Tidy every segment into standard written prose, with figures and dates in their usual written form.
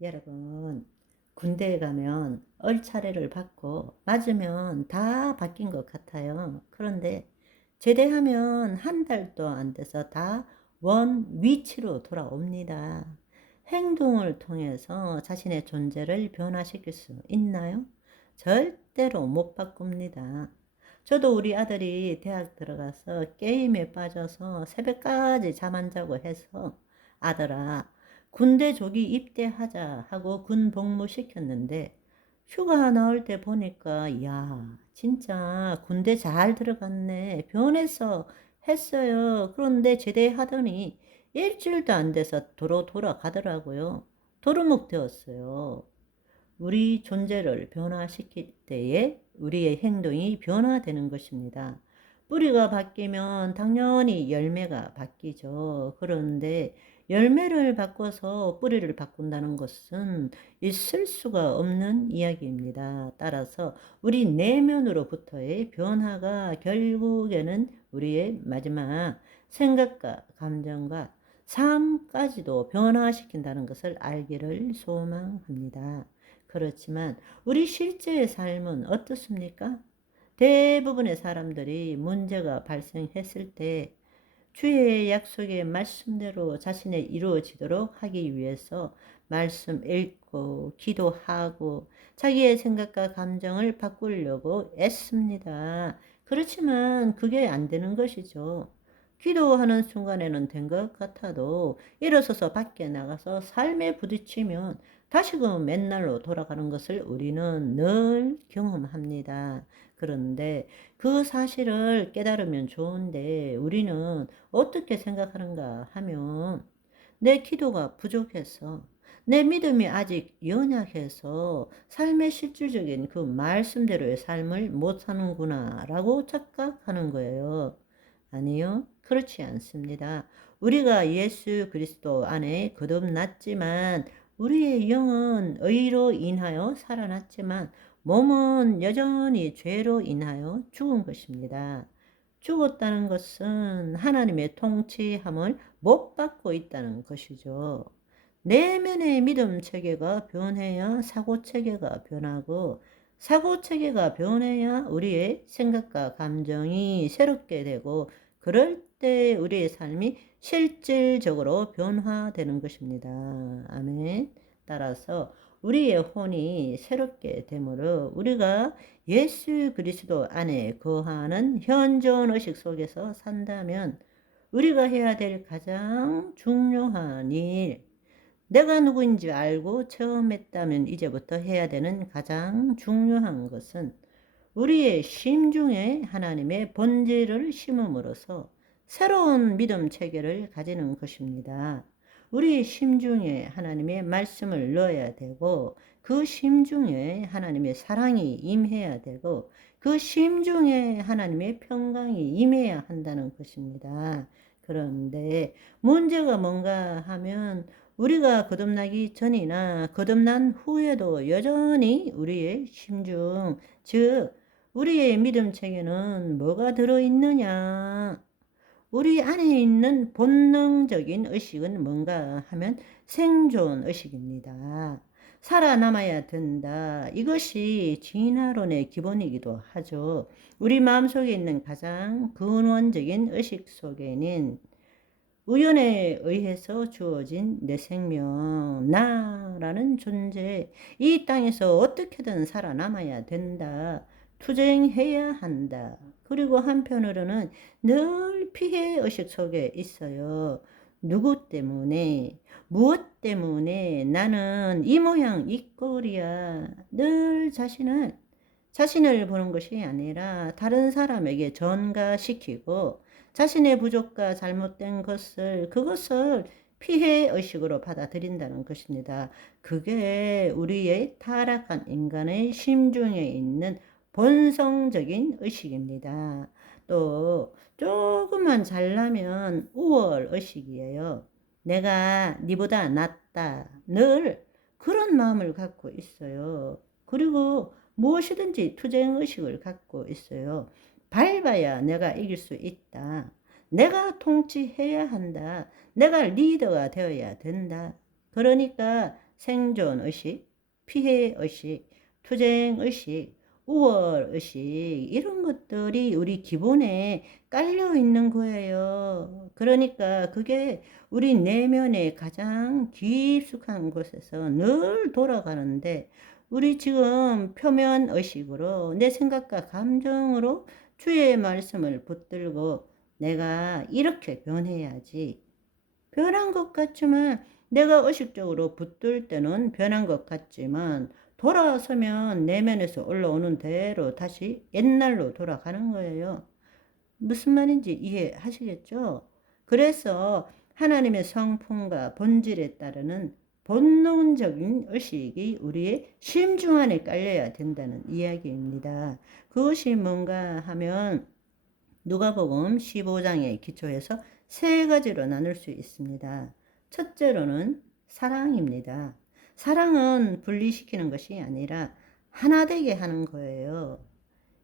여러분, 군대에 가면 얼차례를 받고 맞으면 다 바뀐 것 같아요. 그런데 제대하면 한 달도 안 돼서 다 원 위치로 돌아옵니다. 행동을 통해서 자신의 존재를 변화시킬 수 있나요? 절대로 못 바꿉니다. 저도 우리 아들이 대학 들어가서 게임에 빠져서 새벽까지 잠 안 자고 해서 아들아, 군대 조기 입대하자 하고 군 복무 시켰는데 휴가 나올 때 보니까 야 진짜 군대 잘 들어갔네 변해서 했어요. 그런데 제대하더니 일주일도 안 돼서 도로 돌아가더라고요. 도루묵 되었어요. 우리 존재를 변화시킬 때에 우리의 행동이 변화되는 것입니다. 뿌리가 바뀌면 당연히 열매가 바뀌죠. 그런데 열매를 바꿔서 뿌리를 바꾼다는 것은 있을 수가 없는 이야기입니다. 따라서 우리 내면으로부터의 변화가 결국에는 우리의 마지막 생각과 감정과 삶까지도 변화시킨다는 것을 알기를 소망합니다. 그렇지만 우리 실제의 삶은 어떻습니까? 대부분의 사람들이 문제가 발생했을 때 주의 약속의 말씀대로 자신의 이루어지도록 하기 위해서 말씀 읽고 기도하고 자기의 생각과 감정을 바꾸려고 애씁니다. 그렇지만 그게 안 되는 것이죠. 기도하는 순간에는 된 것 같아도 일어서서 밖에 나가서 삶에 부딪히면 다시금 맨날로 돌아가는 것을 우리는 늘 경험합니다. 그런데 그 사실을 깨달으면 좋은데 우리는 어떻게 생각하는가 하면 내 기도가 부족해서 내 믿음이 아직 연약해서 삶의 실질적인 그 말씀대로의 삶을 못 사는구나 라고 착각하는 거예요. 아니요, 그렇지 않습니다. 우리가 예수 그리스도 안에 거듭났지만 우리의 영은 의로 인하여 살아났지만 몸은 여전히 죄로 인하여 죽은 것입니다. 죽었다는 것은 하나님의 통치함을 못 받고 있다는 것이죠. 내면의 믿음 체계가 변해야 사고 체계가 변하고 사고 체계가 변해야 우리의 생각과 감정이 새롭게 되고 그럴 때 우리의 삶이 실질적으로 변화되는 것입니다. 아멘. 따라서 우리의 혼이 새롭게 되므로 우리가 예수 그리스도 안에 거하는 현존 의식 속에서 산다면 우리가 해야 될 가장 중요한 일, 내가 누구인지 알고 체험했다면 이제부터 해야 되는 가장 중요한 것은 우리의 심중에 하나님의 본질을 심음으로써 새로운 믿음 체계를 가지는 것입니다. 우리 심중에 하나님의 말씀을 넣어야 되고 그 심중에 하나님의 사랑이 임해야 되고 그 심중에 하나님의 평강이 임해야 한다는 것입니다. 그런데 문제가 뭔가 하면 우리가 거듭나기 전이나 거듭난 후에도 여전히 우리의 심중, 즉 우리의 믿음 체계는 뭐가 들어있느냐? 우리 안에 있는 본능적인 의식은 뭔가 하면 생존 의식입니다. 살아남아야 된다. 이것이 진화론의 기본이기도 하죠. 우리 마음속에 있는 가장 근원적인 의식 속에는 우연에 의해서 주어진 내 생명, 나라는 존재, 이 땅에서 어떻게든 살아남아야 된다. 투쟁해야 한다. 그리고 한편으로는 늘 피해 의식 속에 있어요. 누구 때문에, 무엇 때문에 나는 이 모양 이 꼴이야. 늘 자신을 보는 것이 아니라 다른 사람에게 전가시키고 자신의 부족과 잘못된 그것을 피해 의식으로 받아들인다는 것입니다. 그게 우리의 타락한 인간의 심중에 있는 본성적인 의식입니다. 또 조금만 잘나면 우월 의식이에요. 내가 니보다 낫다. 늘 그런 마음을 갖고 있어요. 그리고 무엇이든지 투쟁 의식을 갖고 있어요. 밟아야 내가 이길 수 있다. 내가 통치해야 한다. 내가 리더가 되어야 된다. 그러니까 생존의식, 피해의식, 투쟁의식, 우월의식 이런 것들이 우리 기본에 깔려 있는 거예요. 그러니까 그게 우리 내면의 가장 깊숙한 곳에서 늘 돌아가는데 우리 지금 표면의식으로 내 생각과 감정으로 주의 말씀을 붙들고 내가 이렇게 변해야지. 변한 것 같지만 내가 의식적으로 붙들 때는 변한 것 같지만 돌아서면 내면에서 올라오는 대로 다시 옛날로 돌아가는 거예요. 무슨 말인지 이해하시겠죠? 그래서 하나님의 성품과 본질에 따르는 본능적인 의식이 우리의 심중 안에 깔려야 된다는 이야기입니다. 그것이 뭔가 하면 누가복음 15장에 기초해서 세 가지로 나눌 수 있습니다. 첫째로는 사랑입니다. 사랑은 분리시키는 것이 아니라 하나 되게 하는 거예요.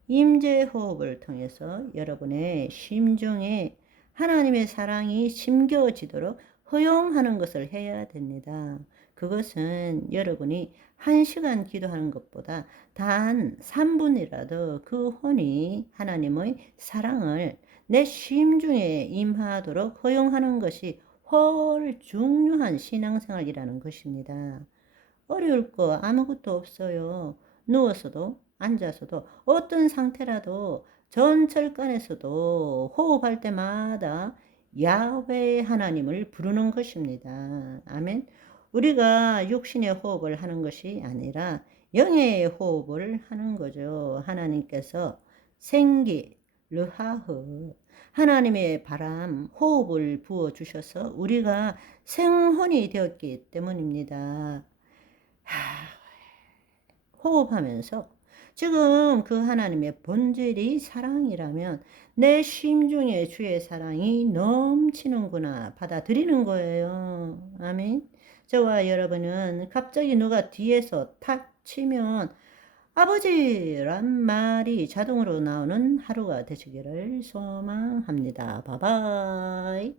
임재호흡을 통해서 여러분의 심중에 하나님의 사랑이 심겨지도록 허용하는 것을 해야 됩니다. 그것은 여러분이 1시간 기도하는 것보다 단 3분이라도 그 혼이 하나님의 사랑을 내 심중에 임하도록 허용하는 것이 훨 중요한 신앙생활이라는 것입니다. 어려울 거 아무것도 없어요. 누워서도 앉아서도 어떤 상태라도 전철간에서도 호흡할 때마다 야훼 하나님을 부르는 것입니다. 아멘. 우리가 육신의 호흡을 하는 것이 아니라 영의 호흡을 하는 거죠. 하나님께서 생기, 르하흐, 하나님의 바람, 호흡을 부어주셔서 우리가 생혼이 되었기 때문입니다. 호흡하면서 지금 그 하나님의 본질이 사랑이라면 내 심중에 주의 사랑이 넘치는구나 받아들이는 거예요. 아멘. 저와 여러분은 갑자기 누가 뒤에서 탁 치면 아버지란 말이 자동으로 나오는 하루가 되시기를 소망합니다. 바이바이.